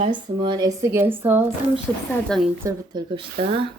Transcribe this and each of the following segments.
말씀은 에스겔서 34장 1절부터 읽읍시다.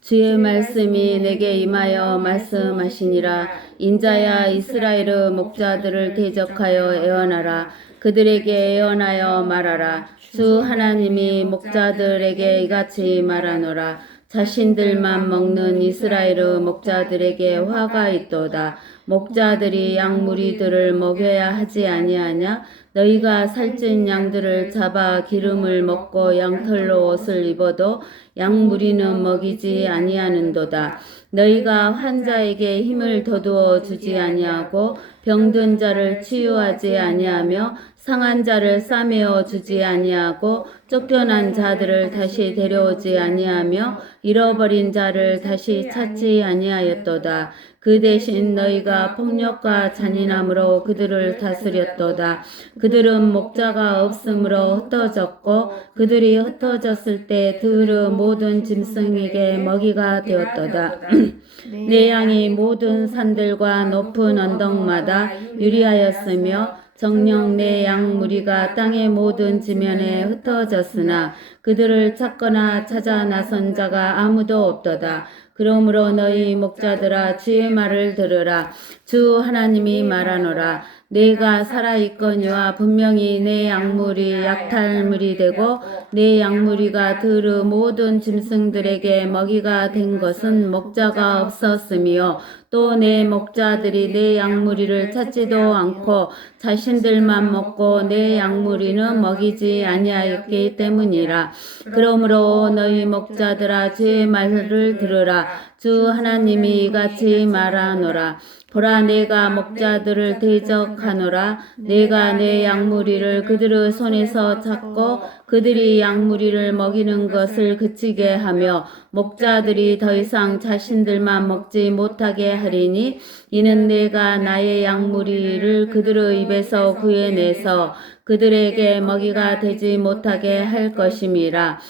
주의 말씀이 내게 임하여 말씀하시니라. 인자야, 이스라엘의 목자들을 대적하여 애원하라. 그들에게 애원하여 말하라. 주 하나님이 목자들에게 이같이 말하노라. 자신들만 먹는 이스라엘의 목자들에게 화가 있도다. 목자들이 양 무리들을 먹여야 하지 아니하냐? 너희가 살찐 양들을 잡아 기름을 먹고 양털로 옷을 입어도 양 무리는 먹이지 아니하는도다. 너희가 환자에게 힘을 더두어 주지 아니하고 병든 자를 치유하지 아니하며 상한 자를 싸매어 주지 아니하고 쫓겨난 자들을 다시 데려오지 아니하며 잃어버린 자를 다시 찾지 아니하였도다. 그 대신 너희가 폭력과 잔인함으로 그들을 다스렸도다. 그들은 목자가 없으므로 흩어졌고 그들이 흩어졌을 때 들의 모든 짐승에게 먹이가 되었도다. 내 양이 모든 산들과 높은 언덕마다 유리하였으며 정녕 내 양 무리가 땅의 모든 지면에 흩어졌으나 그들을 찾거나 찾아 나선 자가 아무도 없도다. 그러므로 너희 목자들아, 주의 말을 들으라. 주 하나님이 말하노라. 내가 살아있거니와 분명히 내 양무리 약탈물이 되고 내 양무리가 들의 모든 짐승들에게 먹이가 된 것은 목자가 없었으며 또 내 목자들이 내 양무리를 찾지도 않고 자신들만 먹고 내 양무리는 먹이지 아니하였기 때문이라. 그러므로 너희 목자들아, 주의 말을 들으라. 주 하나님이 이같이 말하노라. 보라, 내가 목자들을 대적하노라. 내가 내 양무리를 그들의 손에서 찾고 그들이 양무리를 먹이는 것을 그치게 하며 목자들이 더 이상 자신들만 먹지 못하게 하리니 이는 내가 나의 양무리를 그들의 입에서 구해내서 그들에게 먹이가 되지 못하게 할 것임이라.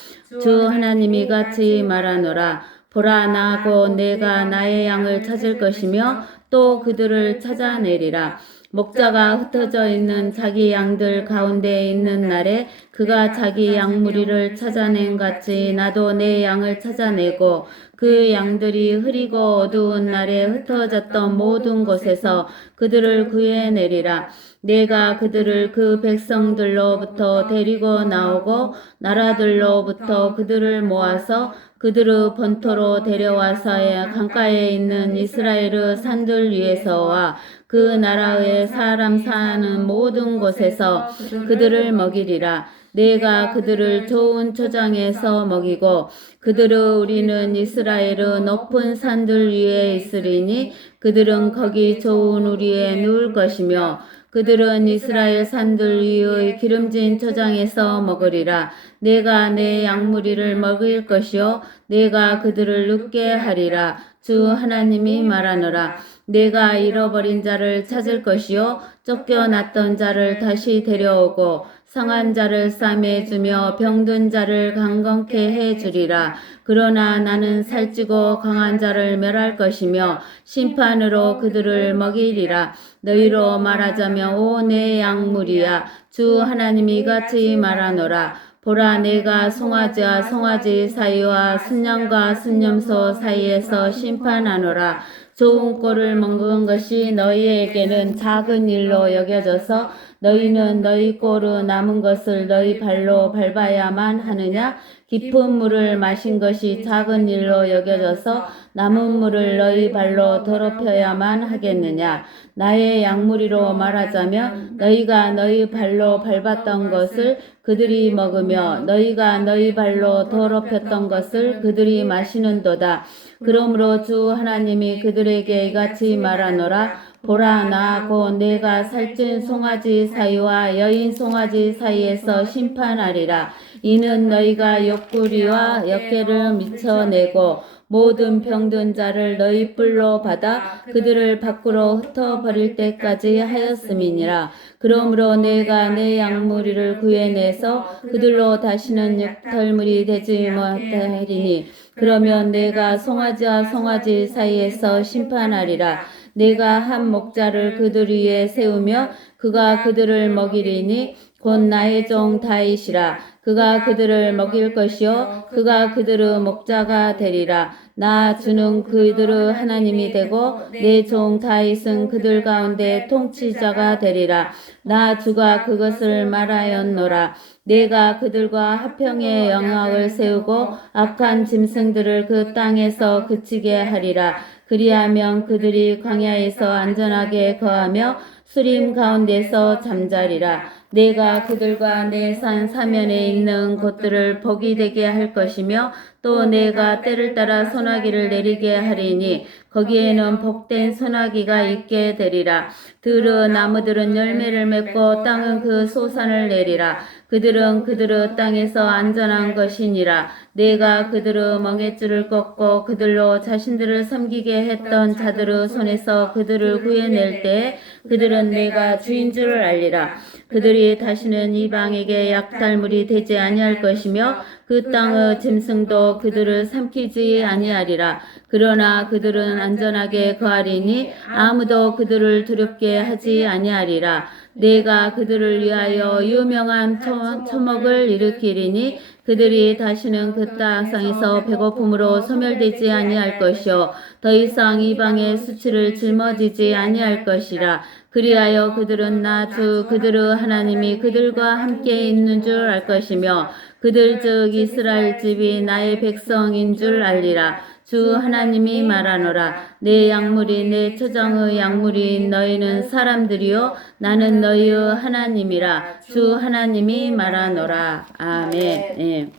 주 하나님이 같이 말하노라. 보라, 나고 내가 나의 양을 찾을 것이며 또 그들을 찾아내리라. 목자가 흩어져 있는 자기 양들 가운데 있는 날에 그가 자기 양무리를 찾아낸 같이 나도 내 양을 찾아내고 그 양들이 흐리고 어두운 날에 흩어졌던 모든 곳에서 그들을 구해내리라. 내가 그들을 그 백성들로부터 데리고 나오고 나라들로부터 그들을 모아서 그들의 본토로 데려와서 강가에 있는 이스라엘의 산들 위에서와 그 나라의 사람 사는 모든 곳에서 그들을 먹이리라. 내가 그들을 좋은 초장에서 먹이고 그들의 우리는 이스라엘의 높은 산들 위에 있으리니 그들은 거기 좋은 우리에 누울 것이며 그들은 이스라엘 산들 위의 기름진 초장에서 먹으리라. 내가 내 양무리를 먹일 것이요 내가 그들을 눕게 하리라. 주 하나님이 말하노라. 내가 잃어버린 자를 찾을 것이요 쫓겨났던 자를 다시 데려오고 상한 자를 싸매주며 병든 자를 강건케 해주리라. 그러나 나는 살찌고 강한 자를 멸할 것이며 심판으로 그들을 먹이리라. 너희로 말하자면 오 내 양무리야, 주 하나님이 이같이 말하노라. 보라, 내가 송아지와 송아지 사이와 순양과 순염소 사이에서 심판하노라. 좋은 꼴을 먹은 것이 너희에게는 작은 일로 여겨져서 너희는 너희 꼴의 남은 것을 너희 발로 밟아야만 하느냐? 깊은 물을 마신 것이 작은 일로 여겨져서 남은 물을 너희 발로 더럽혀야만 하겠느냐? 나의 양무리로 말하자면 너희가 너희 발로 밟았던 것을 그들이 먹으며 너희가 너희 발로 더럽혔던 것을 그들이 마시는도다. 그러므로 주 하나님이 그들에게 이같이 말하노라. 보라, 나하고 내가 살찐 송아지 사이와 여인 송아지 사이에서 심판하리라. 이는 너희가 옆구리와 어깨를 미쳐내고 모든 병든 자를 너희 뿔로 받아 그들을 밖으로 흩어버릴 때까지 하였음이니라. 그러므로 내가 내 양무리를 구해내서 그들로 다시는 약탈물이 되지 못하리니 그러면 내가 송아지와 송아지 사이에서 심판하리라. 내가 한 목자를 그들 위에 세우며 그가 그들을 먹이리니 곧 나의 종 다윗이라. 그가 그들을 먹일 것이요 그가 그들의 목자가 되리라. 나 주는 그들의 하나님이 되고 내 종 다윗은 그들 가운데 통치자가 되리라. 나 주가 그것을 말하였노라. 내가 그들과 화평의 영광을 세우고 악한 짐승들을 그 땅에서 그치게 하리라. 그리하면 그들이 광야에서 안전하게 거하며 수림 가운데서 잠자리라. 내가 그들과 내 산 사면에 있는 곳들을 복이 되게 할 것이며 또 내가 때를 따라 소나기를 내리게 하리니 거기에는 복된 소나기가 있게 되리라. 들의 나무들은 열매를 맺고 땅은 그 소산을 내리라. 그들은 그들의 땅에서 안전한 것이니라. 내가 그들의 멍에줄을 꺾고 그들로 자신들을 섬기게 했던 자들의 손에서 그들을 구해낼 때 그들은 내가 주인 줄을 알리라. 그들이 다시는 이방에게 약탈물이 되지 아니할 것이며 그 땅의 짐승도 그들을 삼키지 아니하리라. 그러나 그들은 안전하게 거하리니 아무도 그들을 두렵게 하지 아니하리라. 내가 그들을 위하여 유명한 초목을 일으키리니 그들이 다시는 그 땅에서 배고픔으로 소멸되지 아니할 것이요 더 이상 이방의 수치를 짊어지지 아니할 것이라. 그리하여 그들은 나 주 그들의 하나님이 그들과 함께 있는 줄 알 것이며 그들 즉 이스라엘 집이 나의 백성인 줄 알리라. 주 하나님이 말하노라. 내 약물이 내 초장의 약물이 너희는 사람들이요 나는 너희의 하나님이라. 주 하나님이 말하노라. 아멘. 예.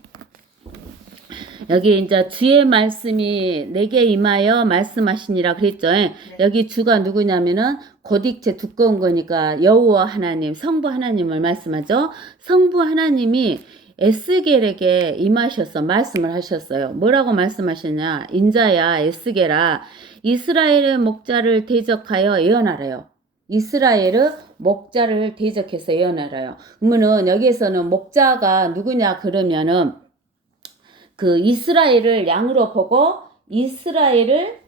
여기 이제 주의 말씀이 내게 임하여 말씀하시니라 그랬죠. 여기 주가 누구냐면은 고딕체 두꺼운 거니까 여호와 하나님, 성부 하나님을 말씀하죠. 성부 하나님이 에스겔에게 임하셔서 말씀을 하셨어요. 뭐라고 말씀하시냐? 인자야 에스겔아 이스라엘의 목자를 대적하여 예언하래요. 이스라엘의 목자를 대적해서 예언하래요. 그러면은 여기에서는 목자가 누구냐 그러면은 그 이스라엘을 양으로 보고 이스라엘을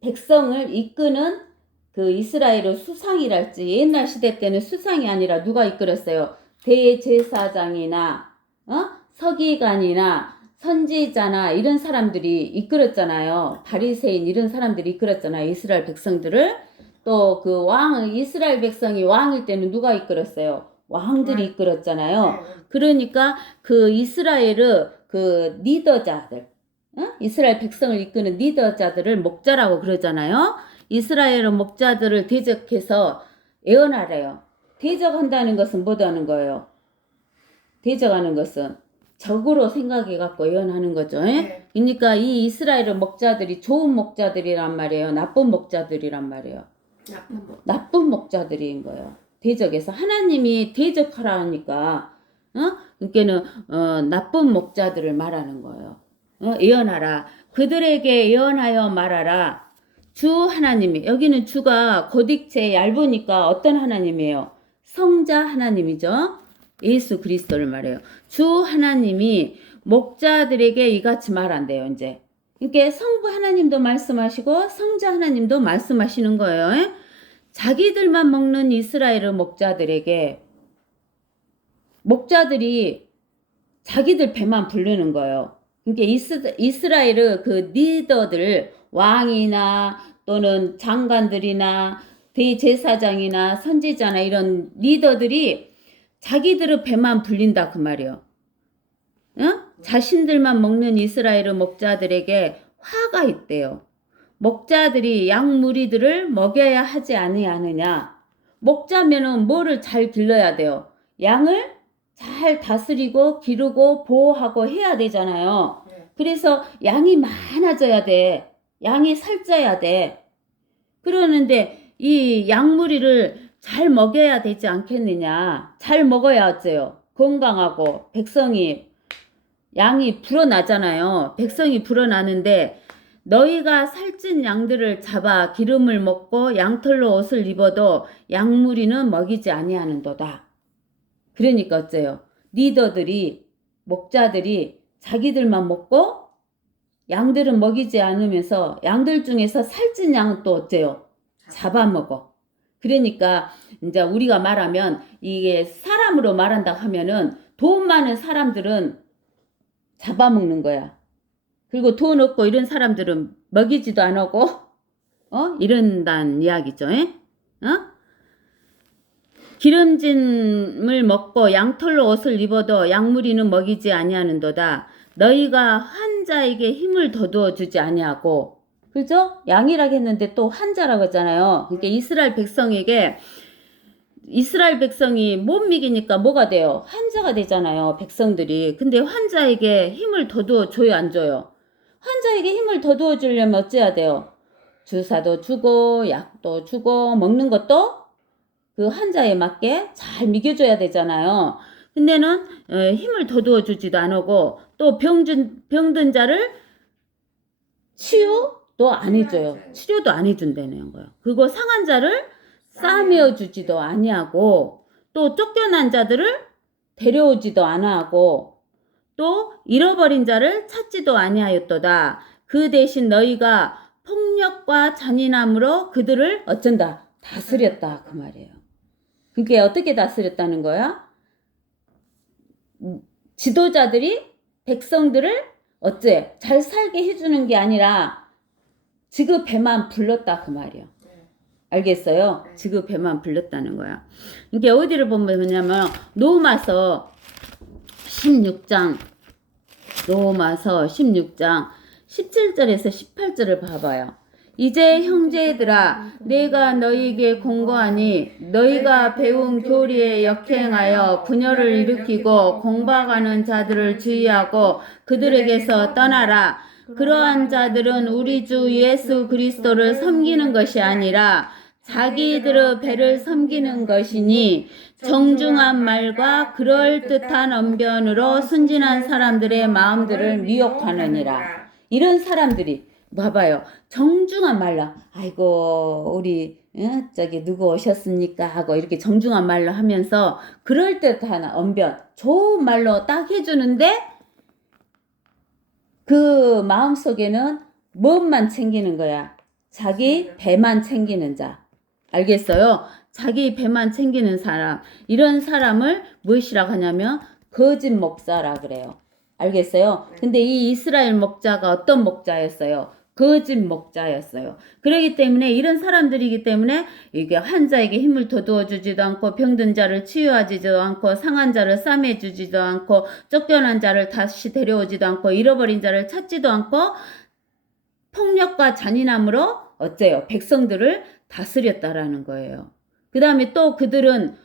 백성을 이끄는 그 이스라엘의 수상이랄지 옛날 시대 때는 수상이 아니라 누가 이끌었어요? 대제사장이나 서기관이나 선지자나 이런 사람들이 이끌었잖아요. 바리새인 이런 사람들이 이끌었잖아요. 이스라엘 백성들을. 또 그 왕 이스라엘 백성이 왕일 때는 누가 이끌었어요? 왕들이 이끌었잖아요. 그러니까 그 이스라엘의 그 리더자들, 이스라엘 백성을 이끄는 리더자들을 목자라고 그러잖아요. 이스라엘의 목자들을 대적해서 예언하래요. 대적한다는 것은 뭐하는 거예요? 대적하는 것은 적으로 생각해갖고 예언하는 거죠. 네. 그러니까 이 이스라엘의 목자들이 좋은 목자들이란 말이에요. 나쁜 목자들이란 말이에요. 나쁜 목자들인 거예요. 대적해서 하나님이 대적하라 하니까 그러니까는 나쁜 목자들을 말하는 거예요. 예언하라. 그들에게 예언하여 말하라. 주 하나님이 여기는 주가 고딕체 얇으니까 어떤 하나님이에요? 성자 하나님이죠. 예수 그리스도를 말해요. 주 하나님이 목자들에게 이같이 말한대요. 이제 이렇게 성부 하나님도 말씀하시고 성자 하나님도 말씀하시는 거예요. 자기들만 먹는 이스라엘의 목자들에게 목자들이 자기들 배만 부르는 거예요. 그러니까 이스라엘의 그 리더들 왕이나 또는 장관들이나 대제사장이나 선지자나 이런 리더들이 자기들의 배만 불린다 그 말이에요. 자신들만 먹는 이스라엘의 목자들에게 화가 있대요. 목자들이 양 무리들을 먹여야 하지 아니하느냐. 목자면은 뭐를 잘 길러야 돼요? 양을 잘 다스리고 기르고 보호하고 해야 되잖아요. 그래서 양이 많아져야 돼. 양이 살쪄야 돼. 그러는데 이 양무리를 잘 먹여야 되지 않겠느냐. 잘 먹어야 어째요? 건강하고 백성이 양이 불어나잖아요. 백성이 불어나는데 너희가 살찐 양들을 잡아 기름을 먹고 양털로 옷을 입어도 양무리는 먹이지 아니하는도다. 그러니까 어째요? 리더들이 목자들이 자기들만 먹고 양들은 먹이지 않으면서 양들 중에서 살찐 양은 또 어째요? 잡아먹어. 그러니까 이제 우리가 말하면 이게 사람으로 말한다 하면은 돈 많은 사람들은 잡아먹는 거야. 그리고 돈 없고 이런 사람들은 먹이지도 안 하고 이런단 이야기죠. 기름짐을 먹고 양털로 옷을 입어도 양무리는 먹이지 아니하는도다. 너희가 환자에게 힘을 더두어 주지 아니하고, 그죠? 양이라고 했는데 또 환자라고 했잖아요. 그러니까 이스라엘 백성이 못 먹이니까 뭐가 돼요? 환자가 되잖아요, 백성들이. 근데 환자에게 힘을 더두어 줘요, 안 줘요? 환자에게 힘을 더두어 주려면 어찌해야 돼요? 주사도 주고 약도 주고 먹는 것도 그 환자에 맞게 잘 먹여줘야 되잖아요. 근데는 힘을 더두어 주지도 않고 또 병든 자를 치유도 안 해줘요. 치료도 안 해준다는 거예요. 그리고 상한 자를 싸매어 주지도 아니하고 또 쫓겨난 자들을 데려오지도 아니하고 또 잃어버린 자를 찾지도 아니하였도다. 그 대신 너희가 폭력과 잔인함으로 그들을 어쩐다? 다스렸다. 그 말이에요. 그게 어떻게 다스렸다는 거야? 지도자들이 백성들을 어째 잘 살게 해주는 게 아니라 지급배만 불렀다 그 말이에요. 알겠어요? 지급배만 불렀다는 거야. 이게 어디를 보면 뭐냐면 로마서 16장 17절에서 18절을 봐봐요. 이제 형제들아 내가 너희에게 공고하니 너희가 배운 교리에 역행하여 분열을 일으키고 공박하는 자들을 주의하고 그들에게서 떠나라. 그러한 자들은 우리 주 예수 그리스도를 섬기는 것이 아니라 자기들의 배를 섬기는 것이니 정중한 말과 그럴듯한 언변으로 순진한 사람들의 마음들을 미혹하느니라. 이런 사람들이 봐봐요. 정중한 말로 아이고 우리 저기 누구 오셨습니까 하고 이렇게 정중한 말로 하면서 그럴듯한 언변 좋은 말로 딱 해주는데 그 마음속에는 무엇만 챙기는 거야? 자기 배만 챙기는 자. 알겠어요? 자기 배만 챙기는 사람. 이런 사람을 무엇이라고 하냐면 거짓 목사라 그래요. 알겠어요? 근데 이 이스라엘 목자가 어떤 목자였어요? 거짓 목자였어요. 그렇기 때문에 이런 사람들이기 때문에 이게 환자에게 힘을 더두어 주지도 않고 병든 자를 치유하지도 않고 상한 자를 싸매 주지도 않고 쫓겨난 자를 다시 데려오지도 않고 잃어버린 자를 찾지도 않고 폭력과 잔인함으로 어째요? 백성들을 다스렸다라는 거예요. 그 다음에 또 그들은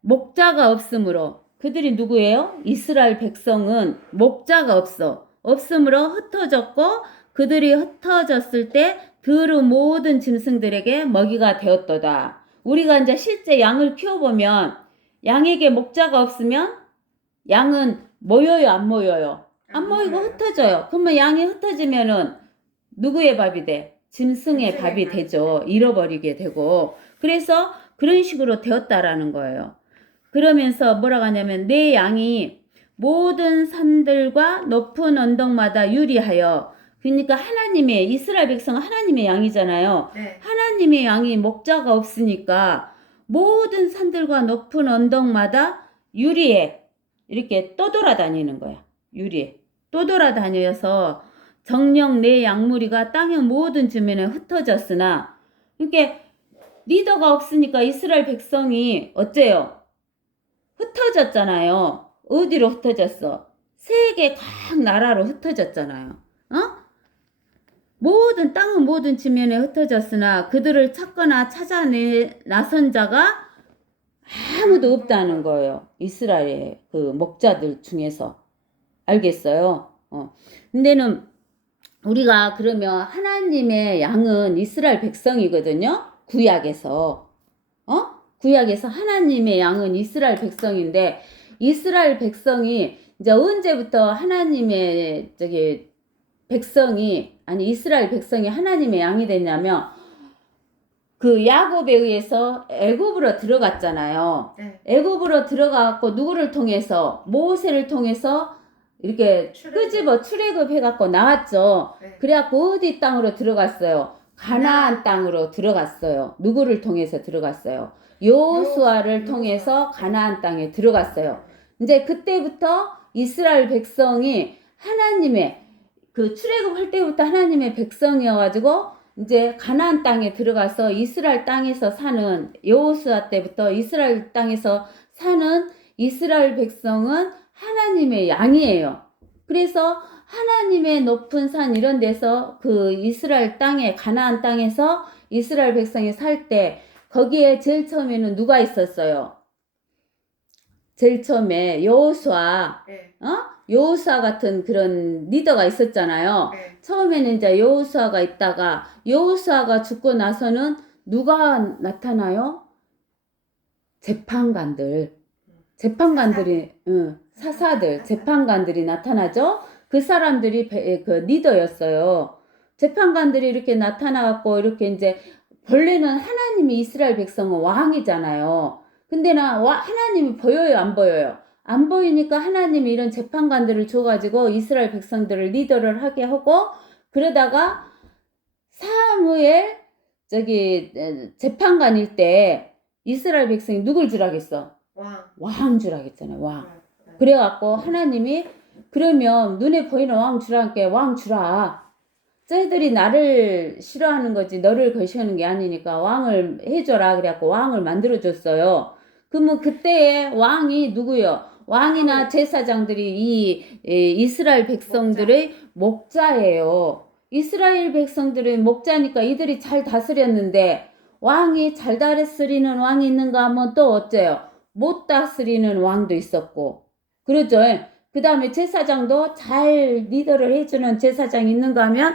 목자가 없으므로 그들이 누구예요? 이스라엘 백성은 목자가 없으므로 흩어졌고 그들이 흩어졌을 때 그의 모든 짐승들에게 먹이가 되었도다. 우리가 이제 실제 양을 키워보면 양에게 목자가 없으면 양은 모여요, 안 모여요? 안 모이고 흩어져요. 그러면 양이 흩어지면은 누구의 밥이 돼? 짐승의 밥이 되죠. 잃어버리게 되고. 그래서 그런 식으로 되었다라는 거예요. 그러면서 뭐라고 하냐면 내 양이 모든 산들과 높은 언덕마다 유리하여 그러니까 하나님의 이스라엘 백성은 하나님의 양이잖아요. 네. 하나님의 양이 목자가 없으니까 모든 산들과 높은 언덕마다 유리에 이렇게 떠돌아다니는 거야. 유리에 떠돌아다녀서 정녕 내 양무리가 땅의 모든 주변에 흩어졌으나 그러니까 리더가 없으니까 이스라엘 백성이 어째요? 흩어졌잖아요. 어디로 흩어졌어? 세계 각 나라로 흩어졌잖아요. 모든 땅은 모든 지면에 흩어졌으나 그들을 찾거나 찾아내 나선 자가 아무도 없다는 거예요. 이스라엘의 그 목자들 중에서. 알겠어요? 근데는 우리가 그러면 하나님의 양은 이스라엘 백성이거든요. 구약에서. 구약에서 하나님의 양은 이스라엘 백성인데 이스라엘 백성이 이제 언제부터 하나님의 이스라엘 백성이 하나님의 양이 됐냐면 그 야곱에 의해서 애굽으로 들어갔잖아요. 네. 애굽으로 들어가갖고 누구를 통해서 모세를 통해서 이렇게 출애굽 해갖고 나왔죠. 네. 그래갖고 어디 땅으로 들어갔어요? 가나안 땅으로 들어갔어요. 누구를 통해서 들어갔어요? 여호수아를 통해서 가나안 땅에 들어갔어요. 이제 그때부터 이스라엘 백성이 하나님의 그 출애굽할 때부터 하나님의 백성이어가지고 이제 가나안 땅에 들어가서 이스라엘 땅에서 사는 여호수아 때부터 이스라엘 땅에서 사는 이스라엘 백성은 하나님의 양이에요. 그래서 하나님의 높은 산 이런 데서 그 이스라엘 땅에 가나안 땅에서 이스라엘 백성이 살 때 거기에 제일 처음에는 누가 있었어요? 제일 처음에 여호수아, 네. 여호수아 같은 그런 리더가 있었잖아요. 네. 처음에는 이제 여호수아가 있다가 여호수아가 죽고 나서는 누가 나타나요? 재판관들이, 사사들, 재판관들이 나타나죠. 그 사람들이 그 리더였어요. 재판관들이 이렇게 나타나갖고 이렇게 이제 본래는 하나님이 이스라엘 백성은 왕이잖아요. 근데 하나님이 보여요, 안 보여요? 안 보이니까 하나님이 이런 재판관들을 줘가지고 이스라엘 백성들을 리더를 하게 하고 그러다가 사무엘 재판관일 때 이스라엘 백성이 누굴 주라겠어? 왕 주라겠잖아요. 왕. 그래갖고 하나님이 그러면 눈에 보이는 왕 주라니까 왕 주라. 저희들이 나를 싫어하는 거지 너를 거시하는 게 아니니까 왕을 해줘라. 그래갖고 왕을 만들어줬어요. 그러면 그때의 왕이 누구요? 왕이나 제사장들이 이 이스라엘 백성들의 목자예요. 이스라엘 백성들의 목자니까 이들이 잘 다스렸는데 왕이 잘 다스리는 왕이 있는가 하면 또 어째요? 못 다스리는 왕도 있었고 그러죠. 그 다음에 제사장도 잘 리더를 해주는 제사장이 있는가 하면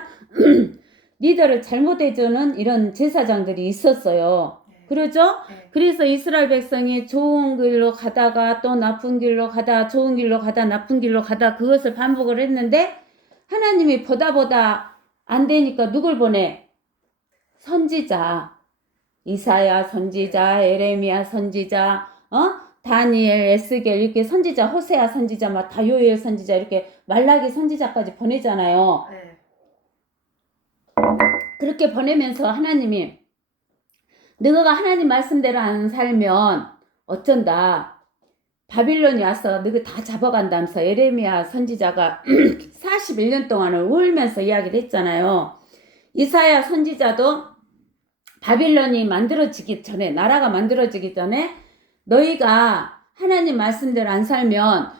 리더를 잘못해주는 이런 제사장들이 있었어요. 그러죠? 그래서 이스라엘 백성이 좋은 길로 가다가 또 나쁜 길로 가다 좋은 길로 가다 나쁜 길로 가다 그것을 반복을 했는데 하나님이 보다 안 되니까 누굴 보내? 선지자. 이사야 선지자, 에레미야 선지자, 다니엘, 에스겔 이렇게 선지자, 호세아 선지자, 막 다요엘 선지자 이렇게 말라기 선지자까지 보내잖아요. 네. 그렇게 보내면서 하나님이 너가 하나님 말씀대로 안 살면 어쩐다. 바빌론이 와서 너가 다 잡아간다면서 에레미야 선지자가 41년 동안을 울면서 이야기를 했잖아요. 이사야 선지자도 바빌론이 만들어지기 전에 나라가 만들어지기 전에 너희가 하나님 말씀대로 안 살면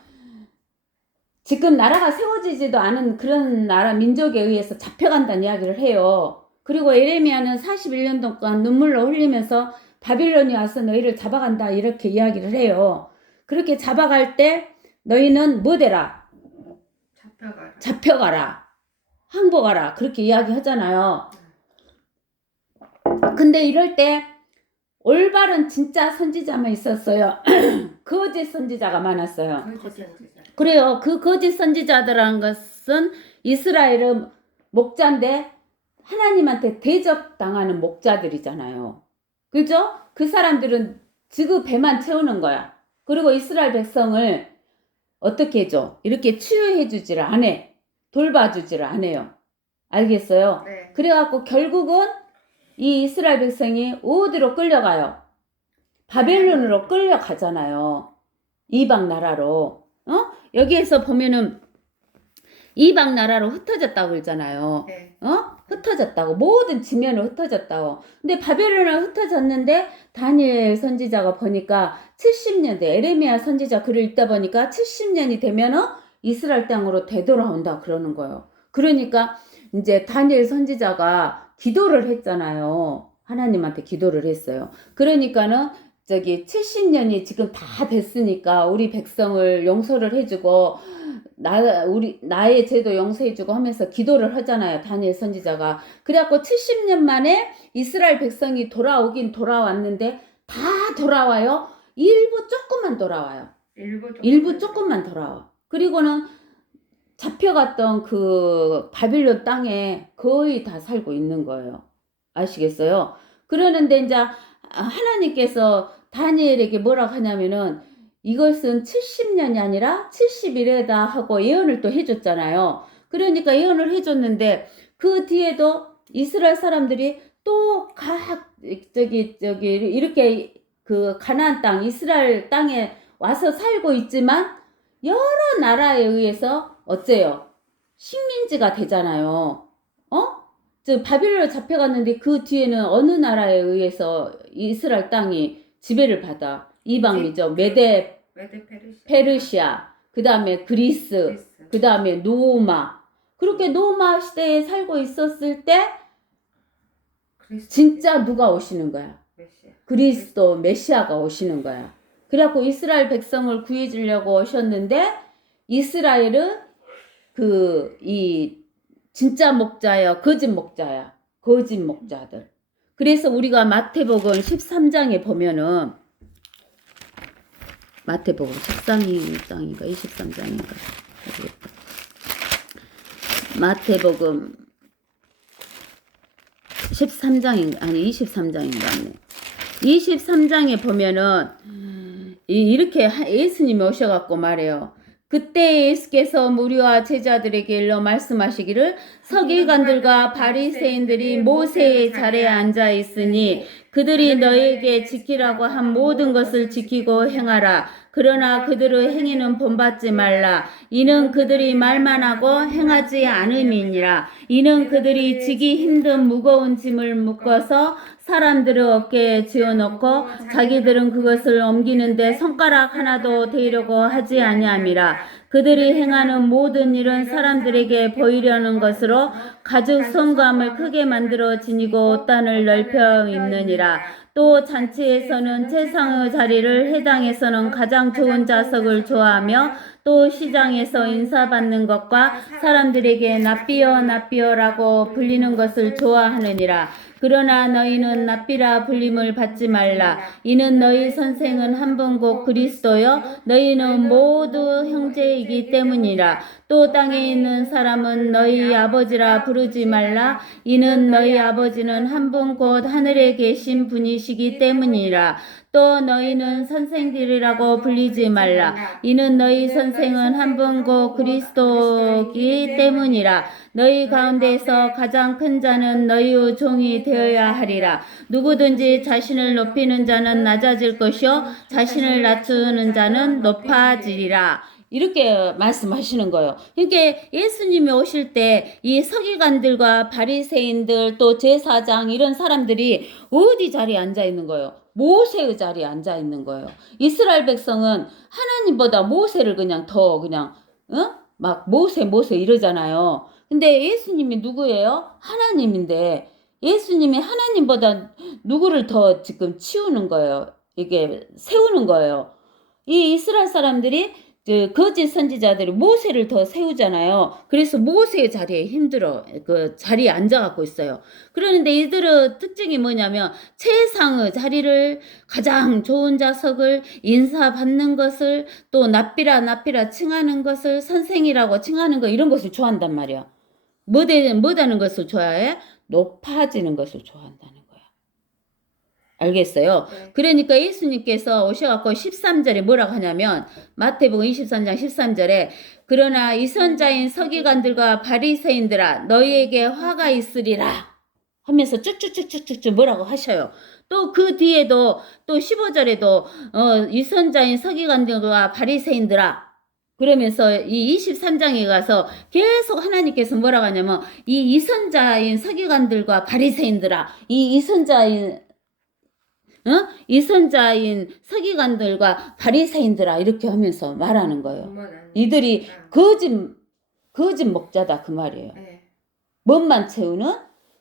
지금 나라가 세워지지도 않은 그런 나라 민족에 의해서 잡혀간다는 이야기를 해요. 그리고 에레미야는 41년 동안 눈물로 흘리면서 바빌론이 와서 너희를 잡아간다 이렇게 이야기를 해요. 그렇게 잡아갈 때 너희는 뭐 되라? 잡혀가라. 항복하라. 그렇게 이야기하잖아요. 근데 이럴 때 올바른 진짜 선지자만 있었어요. 거짓 선지자가 많았어요. 그래요. 그 거짓 선지자들한 것은 이스라엘의 목자인데 하나님한테 대적당하는 목자들이잖아요. 그죠? 그 사람들은 지구 배만 채우는 거야. 그리고 이스라엘 백성을 어떻게 해줘? 이렇게 치유해주지를 안 해. 돌봐주지를 안 해요. 알겠어요? 네. 그래갖고 결국은 이 이스라엘 백성이 어디로 끌려가요? 바벨론으로 끌려가잖아요. 이방 나라로. 여기에서 보면은 이방 나라로 흩어졌다고 그러잖아요. 네. 흩어졌다고. 모든 지면으로 흩어졌다고. 근데 바벨론으로 흩어졌는데 다니엘 선지자가 보니까 70년 돼. 에레미야 선지자 글을 읽다 보니까 70년이 되면은 이스라엘 땅으로 되돌아온다 그러는 거예요. 그러니까 이제 다니엘 선지자가 기도를 했잖아요. 하나님한테 기도를 했어요. 그러니까는 70년이 지금 다 됐으니까 우리 백성을 용서를 해주고 나의 죄도 용서해주고 하면서 기도를 하잖아요. 다니엘 선지자가. 그래갖고 70년 만에 이스라엘 백성이 돌아오긴 돌아왔는데 다 돌아와요. 일부 조금만 돌아와요. 일부 조금만 돌아와. 그리고는 잡혀갔던 그 바빌론 땅에 거의 다 살고 있는 거예요. 아시겠어요? 그러는데 이제 하나님께서 다니엘에게 뭐라고 하냐면은 이것은 70년이 아니라 70일에다 하고 예언을 또 해줬잖아요. 그러니까 예언을 해줬는데 그 뒤에도 이스라엘 사람들이 또 각 저기 이렇게 그 가나안 땅 이스라엘 땅에 와서 살고 있지만 여러 나라에 의해서 어째요? 식민지가 되잖아요. 어? 저 바빌론에 잡혀갔는데 그 뒤에는 어느 나라에 의해서 이스라엘 땅이 지배를 받아? 이방이죠. 메데 메데 페르시아, 그 다음에 그리스, 그 다음에 노마. 그렇게 노마 시대에 살고 있었을 때 진짜 누가 오시는 거야? 그리스도 메시아가 오시는 거야. 그래갖고 이스라엘 백성을 구해주려고 오셨는데 이스라엘은 이 진짜 목자야, 거짓 목자야, 거짓 목자들. 그래서 우리가 마태복음 13장에 보면은 마태복음 13장인가 23장인가 마태복음 13장인가 아니 23장인가 23장에 보면은 이렇게 예수님이 오셔갖고 말해요. 그때 예수께서 무리와 제자들에게 일러 말씀하시기를 서기관들과 바리새인들이 모세의 자리에 앉아 있으니 그들이 너에게 지키라고 한 모든 것을 지키고 행하라. 그러나 그들의 행위는 본받지 말라. 이는 그들이 말만 하고 행하지 않음이니라. 이는 그들이 지기 힘든 무거운 짐을 묶어서 사람들의 어깨에 지어놓고 자기들은 그것을 옮기는데 손가락 하나도 대려고 하지 아니함이라. 그들이 행하는 모든 일은 사람들에게 보이려는 것으로 가죽 성감을 크게 만들어 지니고 땅을 넓혀 입느니라. 또 잔치에서는 최상의 자리를, 회당에서는 가장 좋은 좌석을 좋아하며 또 시장에서 인사받는 것과 사람들에게 납비어라고 불리는 것을 좋아하느니라. 그러나 너희는 납비라 불림을 받지 말라. 이는 너희 선생은 한 분 곧 그리스도요 너희는 모두 형제이기 때문이라. 또 땅에 있는 사람은 너희 아버지라 부르지 말라. 이는 너희 아버지는 한 분 곧 하늘에 계신 분이시기 때문이라. 또 너희는 선생들이라고 불리지 말라. 이는 너희 선생은 한 분 곧 그리스도이기 때문이라. 너희 가운데서 가장 큰 자는 너희의 종이 되어야 하리라. 누구든지 자신을 높이는 자는 낮아질 것이요 자신을 낮추는 자는 높아지리라. 이렇게 말씀하시는 거예요. 그러니까 예수님이 오실 때 이 서기관들과 바리새인들 또 제사장 이런 사람들이 어디 자리에 앉아 있는 거예요? 모세의 자리에 앉아 있는 거예요. 이스라엘 백성은 하나님보다 모세를 그냥 더 그냥 막 모세 이러잖아요. 근데 예수님이 누구예요? 하나님인데 예수님이 하나님보다 누구를 더 지금 치우는 거예요. 이게 세우는 거예요. 이 이스라엘 사람들이 거짓 선지자들이 모세를 더 세우잖아요. 그래서 모세의 자리에 힘들어. 그 자리에 앉아갖고 있어요. 그러는데 이들의 특징이 뭐냐면 최상의 자리를 가장 좋은 좌석을 인사받는 것을 또 납비라 칭하는 것을 선생이라고 칭하는 거 이런 것을 좋아한단 말이야. 뭐다는 것을 좋아해? 높아지는 것을 좋아한다는 거야. 알겠어요? 네. 그러니까 예수님께서 오셔갖고 13절에 뭐라고 하냐면 마태복음 23장 13절에 그러나 이선자인 서기관들과 바리새인들아 너희에게 화가 있으리라 하면서 쭉쭉쭉쭉쭉 뭐라고 하셔요. 또 그 뒤에도 또 15절에도 이선자인 서기관들과 바리새인들아 그러면서 이 23장에 가서 계속 하나님께서 뭐라고 하냐면 이 이선자인 서기관들과 바리새인들아 이 이선자인 서기관들과 바리새인들아 이렇게 하면서 말하는 거예요. 이들이 거짓 목자다 그 말이에요. 뭔만 채우는?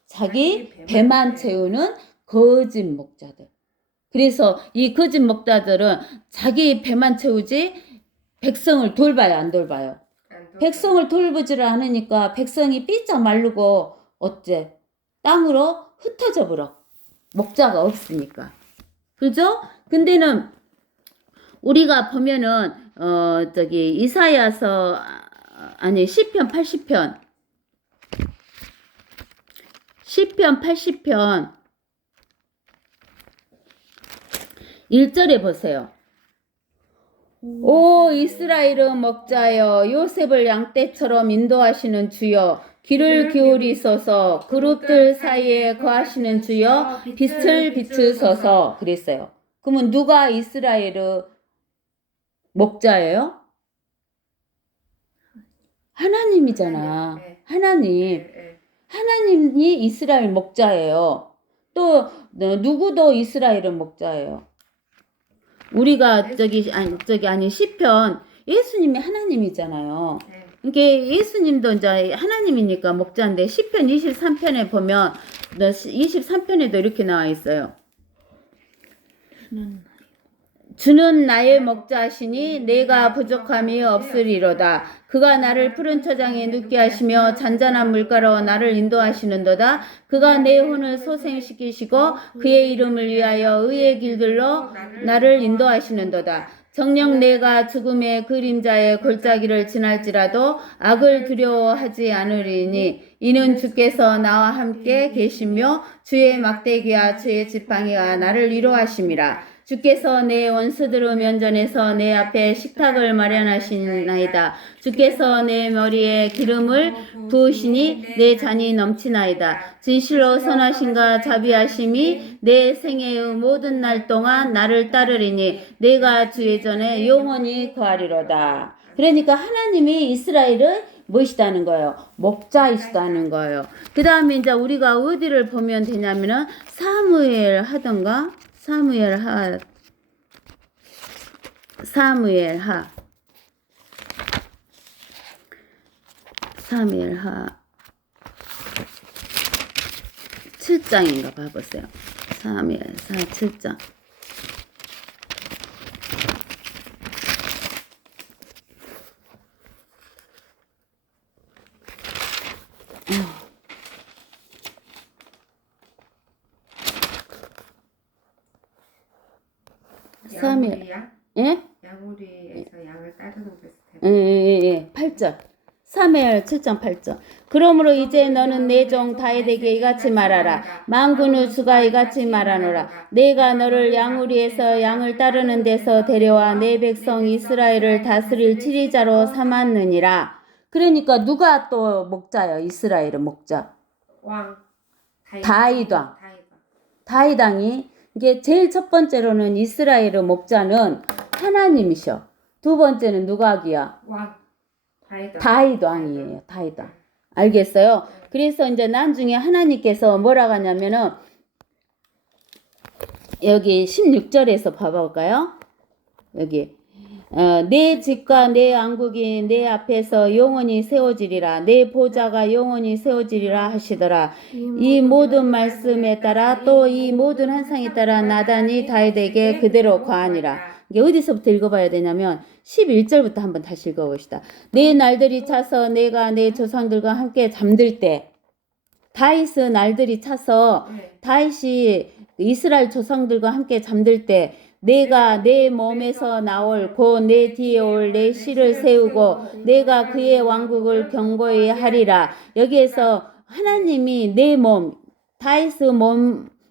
자기 배만 채우는 거짓 목자들. 그래서 이 거짓 목자들은 자기 배만 채우지 백성을 돌봐요 안 돌봐요? 백성을 돌보지를 않으니까 백성이 삐쩍 마르고 어째? 땅으로 흩어져 버려. 목자가 없으니까. 그죠? 근데는 우리가 보면은 이사야서 아니 시편 80편 1절에 보세요. 오 이스라엘의 목자여 요셉을 양떼처럼 인도하시는 주여 귀를 기울이소서. 그룹들 사이에 거하시는 주여 빛을 비추소서. 그랬어요. 그러면 누가 이스라엘의 목자예요? 하나님이잖아. 하나님. 하나님이 이스라엘 목자예요. 또 누구도 이스라엘은 목자예요. 우리가 아니 시편 예수님이 하나님이잖아요. 그러니까 예수님도 이제 하나님이니까 목자인데 시편 23편에 보면 23편에도 이렇게 나와 있어요. 주는 나의 목자시니 내가 부족함이 없으리로다. 그가 나를 푸른 초장에 눕게 하시며 잔잔한 물가로 나를 인도하시는도다. 그가 내 혼을 소생시키시고 그의 이름을 위하여 의의 길들로 나를 인도하시는도다. 정녕 내가 죽음의 그림자의 골짜기를 지날지라도 악을 두려워하지 않으리니 이는 주께서 나와 함께 계시며 주의 막대기와 주의 지팡이가 나를 위로하심이라. 주께서 내 원수들의 면전에서 내 앞에 식탁을 마련하시나이다. 주께서 내 머리에 기름을 부으시니 내 잔이 넘치나이다. 진실로 선하신가 자비하심이 내 생애의 모든 날 동안 나를 따르리니 내가 주의 전에 영원히 거하리로다. 그러니까 하나님이 이스라엘을 무엇이다는 거예요? 목자이시다는 거예요. 그 다음에 이제 우리가 어디를 보면 되냐면은 사무엘 하던가 사무엘하 7장인가 봐보세요. 사무엘하 7장. 야구리야? 예? 야구리에서 양을 따르는 비슷해. 예. 8절. 사무엘 7장 8절. 그러므로 이제 너는 내 종 다윗에게 이같이 말하라. 만군의 주가 이같이 말하노라. 내가 너를 양우리에서 양을 따르는 데서 데려와 내 백성 이스라엘을 다스릴 치리자로 삼았느니라. 그러니까 누가 또 목자예요? 이스라엘의 목자. 왕. 다윗 왕. 다윗 왕이 이게 제일 첫 번째로는 이스라엘의 목자는 하나님이셔. 두 번째는 누가기야? 왕. 다윗 왕이에요. 다윗 왕. 알겠어요? 그래서 이제 나중에 하나님께서 뭐라고 하냐면은 여기 16절에서 봐볼까요? 여기 내 집과 내 왕국이 내 앞에서 영원히 세워지리라. 내 보좌가 영원히 세워지리라 하시더라. 이 모든 말씀에 따라 또 이 모든 환상에 따라 나단이 다윗에게 그대로 거하니라. 이게 어디서부터 읽어봐야 되냐면 11절부터 한번 다시 읽어봅시다. 내 날들이 차서 내가 내 조상들과 함께 잠들 때, 다윗의 날들이 차서 다윗이 이스라엘 조상들과 함께 잠들 때 내가 내 몸에서 나올 곧 내 뒤에 올 내 씨를 세우고 내가 그의 왕국을 견고히 하리라. 여기에서 하나님이 내 몸, 다윗의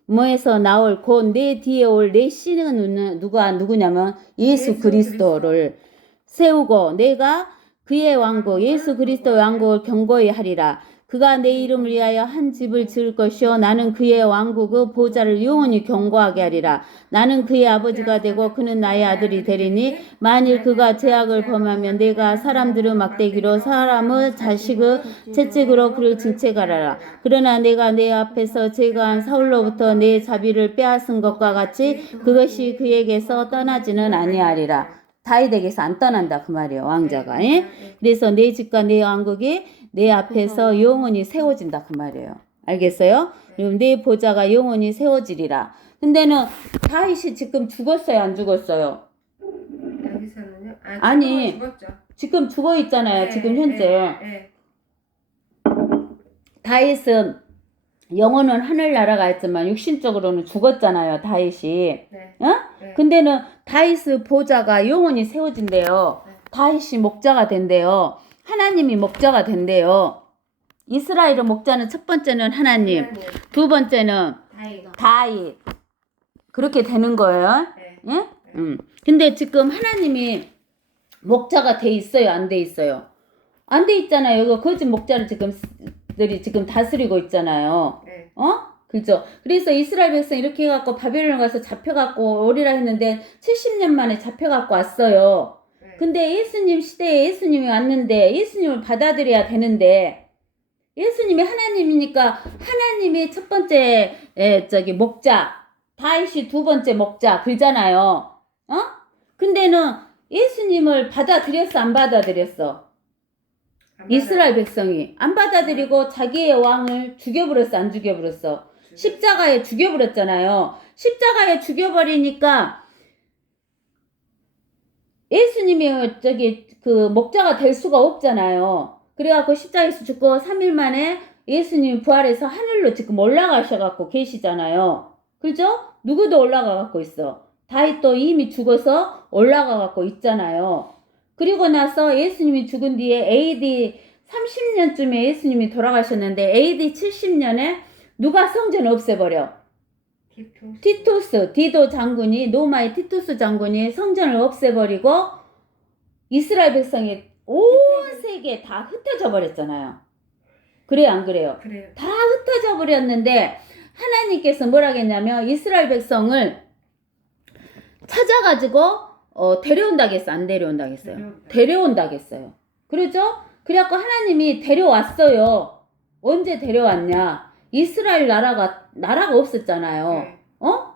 몸에서 나올 곧 내 뒤에 올 내 씨는 누구냐면 예수 그리스도를 세우고 내가 그의 왕국 예수 그리스도의 왕국을 견고히 하리라. 그가 내 이름을 위하여 한 집을 지을 것이요 나는 그의 왕국의 보좌를 영원히 견고하게 하리라. 나는 그의 아버지가 되고 그는 나의 아들이 되리니 만일 그가 죄악을 범하면 내가 사람들의 막대기로 사람의 자식의 채찍으로 그를 징책하라. 그러나 내가 내 앞에서 제거한 사울로부터 내 자비를 빼앗은 것과 같이 그것이 그에게서 떠나지는 아니하리라. 다윗에게서 안 떠난다 그 말이에요. 왕자가. 예? 그래서 내 집과 내 왕국이 내 앞에서 영원히 세워진다 그 말이에요. 알겠어요? 그럼 내 보좌가 영원히 세워지리라. 근데는 다윗이 지금 죽었어요? 안 죽었어요? 여기서는요? 아니, 죽었죠. 지금 죽어 있잖아요. 지금 현재. 다윗은 영혼은 하늘나라가 있지만 육신적으로는 죽었잖아요. 다윗이. 근데는 다윗의 보좌가 영원히 세워진대요. 다윗이 목자가 된대요. 하나님이 목자가 된대요. 이스라엘의 목자는 첫 번째는 하나님, 두 번째는 다윗. 그렇게 되는 거예요. 예? 근데 지금 하나님이 목자가 돼 있어요? 안 돼 있어요? 안 돼 있잖아요. 이거 거짓 목자를 지금 백성들이 지금 다스리고 있잖아요. 네. 그죠? 그래서 이스라엘 백성 이렇게 해갖고 바벨론 가서 잡혀갖고 오리라 했는데 70년 만에 잡혀갖고 왔어요. 네. 근데 예수님 시대에 예수님이 왔는데 예수님을 받아들여야 되는데 예수님이 하나님이니까 하나님이 첫 번째 목자, 다윗이 두 번째 목자 그러잖아요. 근데는 예수님을 받아들였어 안 받아들였어? 이스라엘 백성이 안 받아들이고 자기의 왕을 죽여버렸어 안 죽여버렸어? 십자가에 죽여버렸잖아요. 십자가에 죽여버리니까 예수님이 그 목자가 될 수가 없잖아요. 그래갖고 십자가에서 죽고 3일 만에 예수님이 부활해서 하늘로 지금 올라가셔갖고 계시잖아요. 그죠? 누구도 올라가갖고 있어. 다윗도 이미 죽어서 올라가갖고 있잖아요. 그리고 나서 예수님이 죽은 뒤에 AD 30년쯤에 예수님이 돌아가셨는데 AD 70년에 누가 성전을 없애버려? 티투스, 디도 장군이, 로마의 티투스 장군이 성전을 없애버리고 이스라엘 백성이 온 세계에 다 흩어져 버렸잖아요. 그래요 안 그래요? 그래요. 다 흩어져 버렸는데 하나님께서 뭐라 했냐면 이스라엘 찾아가지고 데려온다겠어 안 데려온다겠어요? 데려온다겠어요. 그러죠? 그래갖고 하나님이 데려왔어요. 언제 데려왔냐? 이스라엘 나라가 없었잖아요. 네.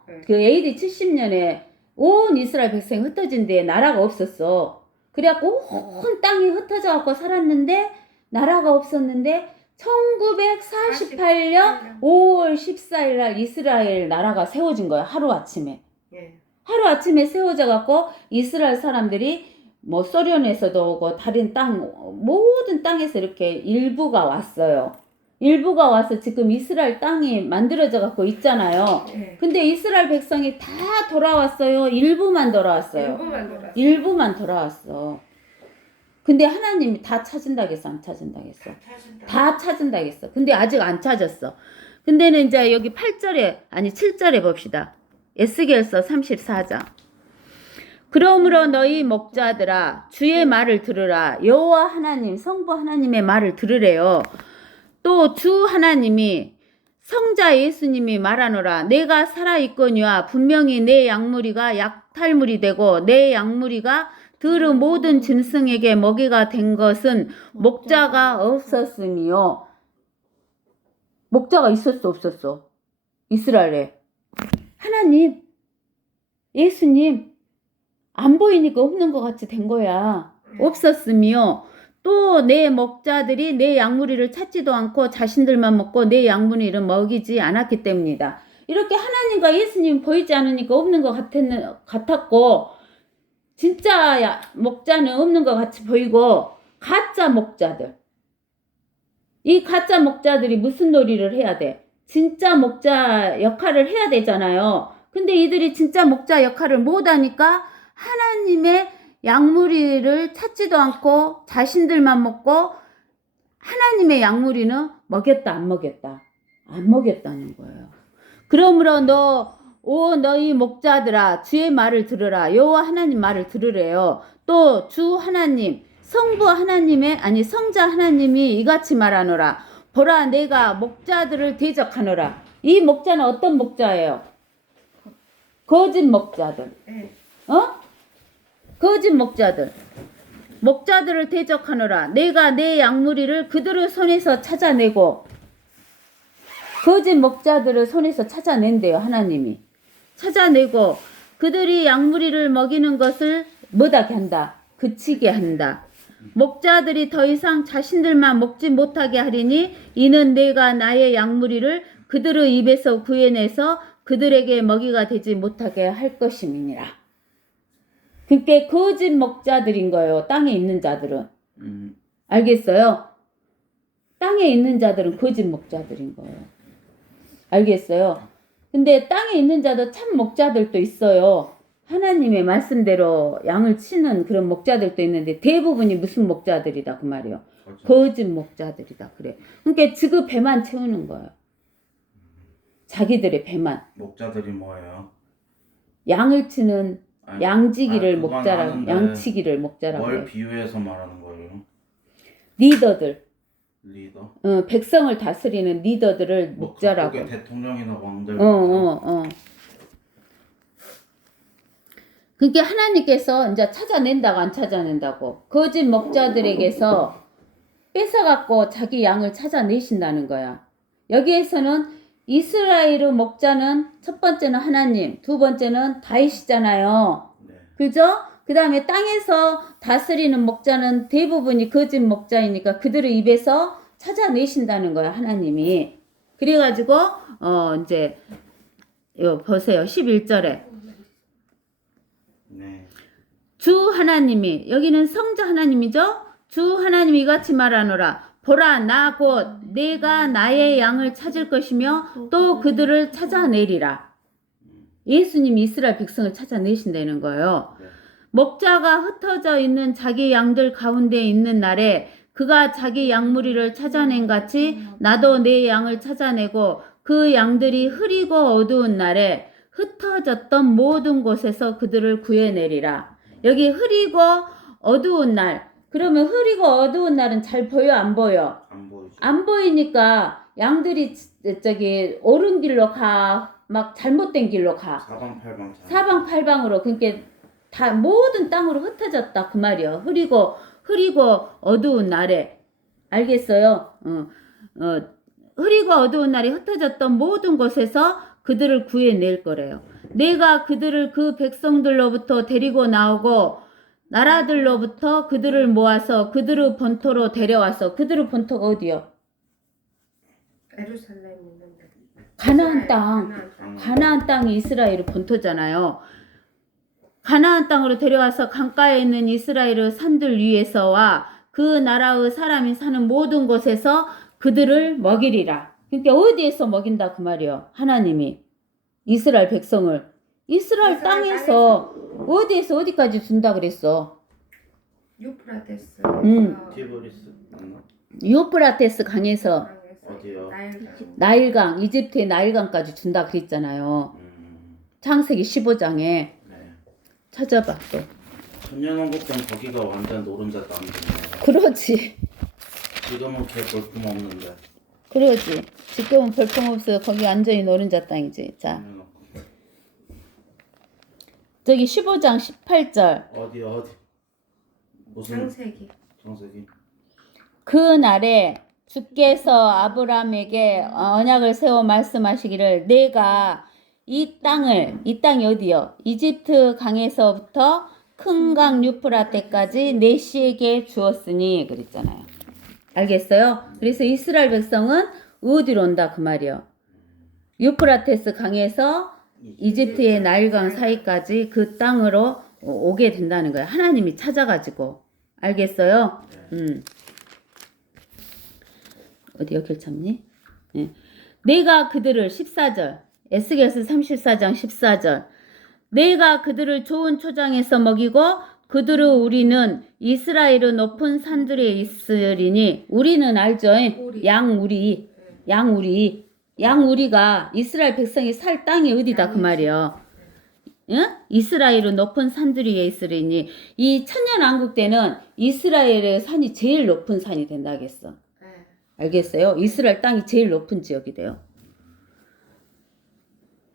네. 그 AD 70년에 온 이스라엘 백성이 흩어진 데에 나라가 없었어. 그래갖고 온 땅이 흩어져 갖고 살았는데 나라가 없었는데 1948년 5월 14일 날 이스라엘 나라가 세워진 거야. 하루아침에. 네. 하루아침에 세워져 갖고 이스라엘 사람들이 뭐 소련에서도 오고 다른 땅 모든 땅에서 이렇게 일부가 왔어요. 일부가 와서 지금 이스라엘 땅이 만들어져 갖고 있잖아요. 네. 근데 이스라엘 백성이 다 돌아왔어요. 일부만 돌아왔어요. 일부만 돌아왔어. 근데 하나님이 다 찾은다겠어 안 찾은다겠어? 다 찾은다겠어. 근데 아직 안 찾았어. 근데는 이제 여기 8절에 아니 7절에 봅시다. 에스겔서 34장. 그러므로 너희 목자들아 주의 말을 들으라. 여호와 하나님 성부 하나님의 말을 들으래요. 또 주 하나님이 성자 예수님이 말하노라. 내가 살아있거니와 분명히 내 양무리가 약탈물이 되고 내 양무리가 들의 모든 짐승에게 먹이가 된 것은 목자가 없었으며. 목자가 있었어 없었어? 이스라엘에. 하나님 예수님 안 보이니까 없는 것 같이 된 거야. 없었으며 또 내 목자들이 내 양무리를 찾지도 않고 자신들만 먹고 내 양무리를 먹이지 않았기 때문이다. 이렇게 하나님과 예수님 보이지 않으니까 없는 것 같았고 진짜 목자는 없는 것 같이 보이고 가짜 목자들. 이 가짜 목자들이 무슨 놀이를 해야 돼? 진짜 목자 역할을 해야 되잖아요. 근데 이들이 진짜 목자 역할을 못하니까 하나님의 양무리를 찾지도 않고 자신들만 먹고 하나님의 양무리는 먹였다 안 먹였다? 안 먹였다는 거예요. 그러므로 너희 목자들아 주의 말을 들으라. 여호와 하나님 말을 들으래요. 또 주 하나님 성부 하나님의 아니 성자 하나님이 이같이 말하노라. 보라 내가 목자들을 대적하노라. 이 목자는 어떤 목자예요? 거짓 목자들. 거짓 목자들. 목자들을 대적하노라. 내가 내 양무리를 그들의 손에서 찾아내고. 거짓 목자들을 손에서 찾아낸대요 하나님이. 찾아내고 그들이 양무리를 먹이는 것을 못하게 한다. 그치게 한다. 목자들이 더 이상 자신들만 먹지 못하게 하리니 이는 내가 나의 양무리를 그들의 입에서 구해내서 그들에게 먹이가 되지 못하게 할 것임이니라. 그게 거짓 목자들인 거예요. 땅에 있는 자들은. 알겠어요? 땅에 있는 자들은 거짓 목자들인 거예요. 알겠어요? 근데 땅에 있는 자도 참 목자들도 있어요. 하나님의 말씀대로 양을 치는 그런 목자들도 있는데 대부분이 무슨 목자들이다 그 말이에요. 거짓 목자들이다 그래. 그러니까 지그 배만 채우는 거예요. 자기들의 배만. 목자들이 뭐예요? 양을 치는 양지기를 그건 목자라고 아는데 양치기를 목자라고 뭘 해요. 비유해서 말하는 거예요? 리더들. 리더. 백성을 다스리는 리더들을 뭐 목자라고. 각국의 대통령이나 왕들. 그러니까 하나님께서 이제 찾아낸다고 안 찾아낸다고 거짓 목자들에게서 뺏어갖고 자기 양을 찾아내신다는 거야. 여기에서는 이스라엘의 목자는 첫 번째는 하나님, 두 번째는 다윗이잖아요. 네. 그죠? 그 다음에 땅에서 다스리는 목자는 대부분이 거짓 목자이니까 그들의 입에서 찾아내신다는 거야, 하나님이. 그래가지고 이제 요 보세요. 11절에 네. 주 하나님이, 여기는 성자 하나님이죠? 주 하나님이 이같이 말하노라. 보라, 나 곧 내가 나의 양을 찾을 것이며 또 그들을 찾아내리라. 예수님이 이스라엘 백성을 찾아내신다는 거예요. 네. 목자가 흩어져 있는 자기 양들 가운데 있는 날에 그가 자기 양무리를 찾아낸 같이 나도 내 양을 찾아내고 그 양들이 흐리고 어두운 날에 흩어졌던 모든 곳에서 그들을 구해내리라. 여기 흐리고 어두운 날. 그러면 흐리고 어두운 날은 잘 보여, 안 보여? 안 보이죠. 안 보이니까 양들이 저기 옳은 길로 가, 막 잘못된 길로 가. 사방팔방. 사방팔방으로. 그러니까 다 모든 땅으로 흩어졌다 그 말이요. 흐리고 어두운 날에. 알겠어요? 흐리고 어두운 날에 흩어졌던 모든 곳에서 그들을 구해낼 거래요. 내가 그들을 그 백성들로부터 데리고 나오고 나라들로부터 그들을 모아서 그들의 본토로 데려와서. 그들의 본토가 어디요? 예루살렘 있는데. 가나안 땅. 가나안 땅. 가나안 땅이 이스라엘의 본토잖아요. 가나안 땅으로 데려와서 강가에 있는 이스라엘의 산들 위에서와 그 나라의 사람이 사는 모든 곳에서 그들을 먹이리라. 그러니까 어디에서 먹인다 그 말이요. 하나님이 이스라엘 백성을 이스라엘 땅에서 어디에서 어디까지 준다 그랬어. 유프라테스. 티브리스 맞나? 유프라테스 강에서 어디요? 나일강, 이집트의 나일강까지 준다 그랬잖아요. 창세기 15장에 네. 찾아봐 또. 천년왕국경 거기가 완전 노른자 땅이네요. 그러지. 지금은 개 볼품 없는데. 그러지. 지금은 볼품없어요. 거기 완전히 노른자 땅이지. 자, 저기 15장 18절. 어디 무슨 창세기. 창세기? 그 날에 주께서 아브라함에게 언약을 세워 말씀하시기를 내가 이 땅이 어디요? 이집트 강에서부터 큰 강 유프라테까지 내 씨에게 주었으니 그랬잖아요. 알겠어요? 그래서 이스라엘 백성은 어디로 온다 그 말이요. 유프라테스 강에서 이집트의 나일강 사이까지 그 땅으로 오게 된다는 거예요. 하나님이 찾아가지고. 알겠어요? 어디 여길 참니? 네. 내가 그들을 14절 에스겔서 34장 14절 내가 그들을 좋은 초장에서 먹이고 그들을 우리는 이스라엘의 높은 산들에 있으리니 우리는 알죠? 양우리가 이스라엘 백성이 살 땅이 어디다 그 말이요. 응? 이스라엘의 높은 산들 위에 있으리니 이 천년왕국 때는 이스라엘의 산이 제일 높은 산이 된다겠어. 알겠어요? 이스라엘 땅이 제일 높은 지역이 돼요.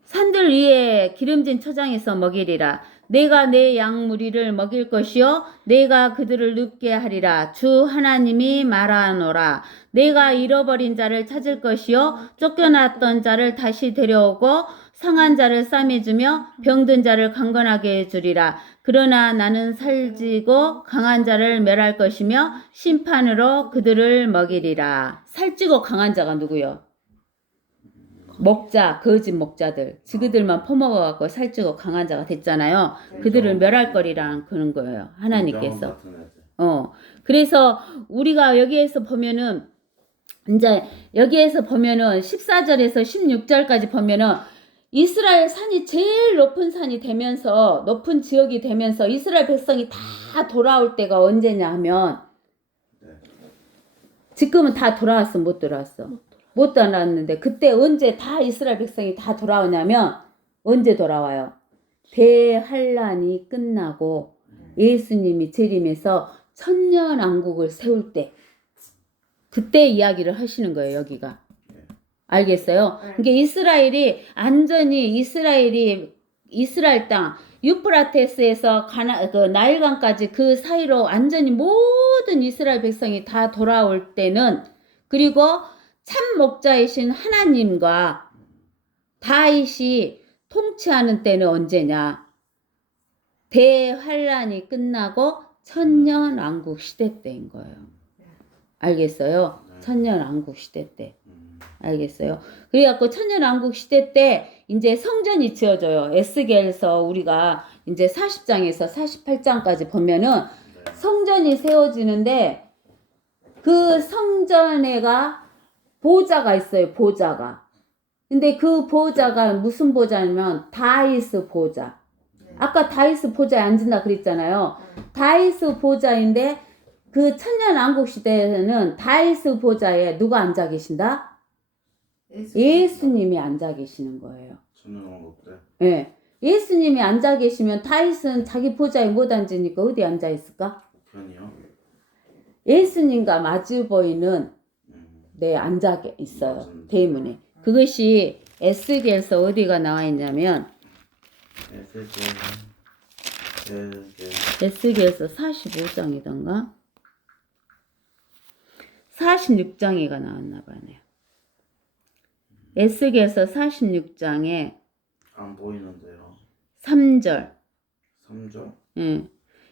산들 위에 기름진 초장에서 먹이리라. 내가 내 양무리를 먹일 것이요 내가 그들을 눕게 하리라. 주 하나님이 말하노라. 내가 잃어버린 자를 찾을 것이요 쫓겨났던 자를 다시 데려오고 상한 자를 싸매주며 병든 자를 강건하게 해주리라. 그러나 나는 살찌고 강한 자를 멸할 것이며 심판으로 그들을 먹이리라. 살찌고 강한 자가 누구요? 목자, 거짓 목자들. 지그들만 퍼먹어갖고 살찌고 강한 자가 됐잖아요. 그들을 멸할 거리라는 그런 거예요. 하나님께서. 그래서 우리가 여기에서 보면은 이제 여기에서 보면은 14절에서 16절까지 보면은 이스라엘 산이 제일 높은 산이 되면서 높은 지역이 되면서 이스라엘 백성이 다 돌아올 때가 언제냐 하면 지금은 다 돌아왔어 못 돌아왔어? 못 돌아왔는데 그때 언제 다 이스라엘 백성이 다 돌아오냐면 언제 돌아와요? 대환란이 끝나고 예수님이 재림해서 천년왕국을 세울 때 그때 이야기를 하시는 거예요, 여기가. 알겠어요? 네. 그러니까 이스라엘이 완전히 이스라엘 땅 유프라테스에서 그 나일강까지 그 사이로 완전히 모든 이스라엘 백성이 다 돌아올 때는, 그리고 참 목자이신 하나님과 다윗이 통치하는 때는 언제냐? 대환란이 끝나고 천년왕국 시대 때인 거예요. 알겠어요? 천년왕국 시대 때. 알겠어요? 그래갖고 천년왕국 시대 때 이제 성전이 지어져요. 에스겔서 우리가 이제 40장에서 48장까지 보면은 성전이 세워지는데, 그 성전에가 보좌가 있어요. 보좌가. 근데 그 보좌가 무슨 보좌냐면 다윗의 보좌. 아까 다윗의 보좌에 앉는다 그랬잖아요. 다윗의 보좌인데 그 천년왕국 시대에는 다윗의 보좌에 누가 앉아 계신다? 예수님이 앉아 계시는 거예요. 천년왕국 때. 예. 예수님이 앉아 계시면 다윗은 자기 보좌에 못 앉으니까 어디 앉아 있을까? 우편이요? 예수님과 마주 보이는 앉아 있어요. 대문에. 그것이 에스겔서 어디가 나와 있냐면 에스겔서 45장이던가 46장이가 나왔나 봐요. 에스겔서 46장에 안 보이는데요. 3절. 3절? 예.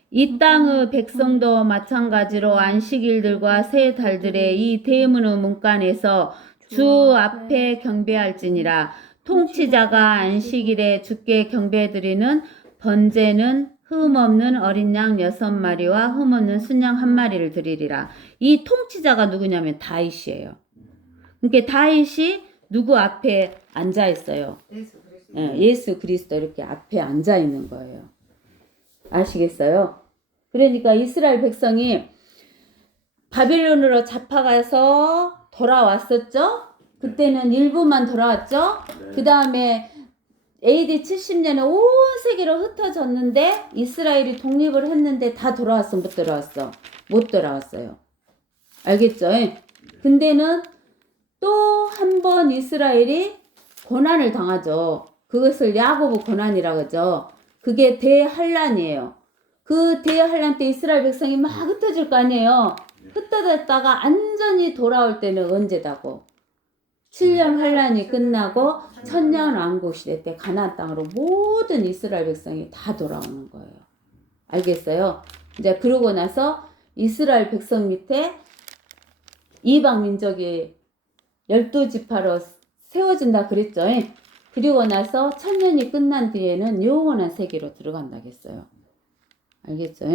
이 땅의 백성도 마찬가지로 안식일들과 새 달들의 이 대문의 문간에서 주 앞에 경배할지니라. 통치자가 안식일에 주께 경배드리는 번제는 흠없는 어린 양 6마리와 흠없는 순양 1마리를 드리리라. 이 통치자가 누구냐면 다윗이에요. 그러니까 다윗이 누구 앞에 앉아 있어요? 예수 그리스도 이렇게 앞에 앉아 있는 거예요. 아시겠어요? 그러니까 이스라엘 백성이 바빌론으로 잡혀가서 돌아왔었죠? 그때는 일부만 돌아왔죠? 그 다음에 AD 70년에 온 세계로 흩어졌는데 이스라엘이 독립을 했는데 다 돌아왔어? 못 돌아왔어? 못 돌아왔어요. 알겠죠? 근데는 또 한 번 이스라엘이 고난을 당하죠. 그것을 야고보 고난이라고 하죠. 그게 대환란이에요. 그 대환란 때 이스라엘 백성이 막 흩어질 거 아니에요. 흩어졌다가 완전히 돌아올 때는 언제다고? 7년 환란이 끝나고 천년왕국 시대 때 가나안 땅으로 모든 이스라엘 백성이 다 돌아오는 거예요. 알겠어요? 이제 그러고 나서 이스라엘 백성 밑에 이방 민족이 12지파로 세워진다 그랬죠. 그리고 나서 천년이 끝난 뒤에는 영원한 세계로 들어간다고 했어요. 알겠죠?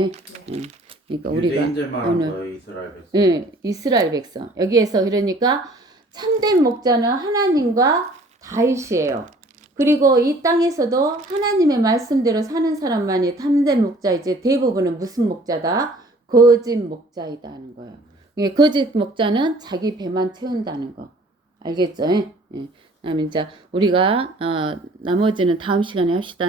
그러니까 우리가 유대인들만 한 오늘 거예요, 이스라엘 백성. 이스라엘 백성. 여기에서 그러니까 참된 목자는 하나님과 다윗이에요. 그리고 이 땅에서도 하나님의 말씀대로 사는 사람만이 참된 목자이지, 대부분은 무슨 목자다? 거짓 목자이다 하는 거예요. 거짓 목자는 자기 배만 채운다는 거. 알겠죠? 그다음에 이제 우리가 나머지는 다음 시간에 합시다.